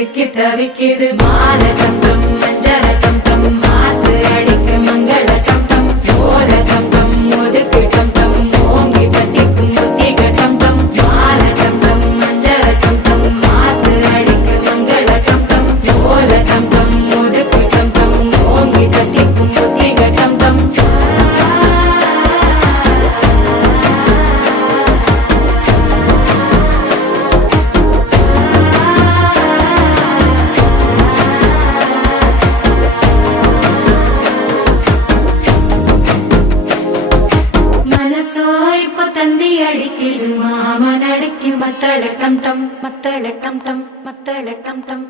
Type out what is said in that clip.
சிக்கி தவிக்குது மால டம் டம் மஞ்சள டம் டம் மாத்து அடிக்க மங்கள டம் டம் ஓல டம் டம் ஒதுக்கு டம் டம் ஓங்கி பத்திக்கும் புத்திக டம் டம் மால டம் டம் மஞ்சள டம் டம் மாத்து அடிக்க மங்கள டம் டம் ஓல டம் டம் ஒதுக்கு டம் டம் ஓங்கி பத்திக்கும் புத்திக டம் டம் தந்தி அடிக்குது மாமன் அடிக்கு மத்தள டம் டம் மத்தள டம் டம் மத்தள டம் டம்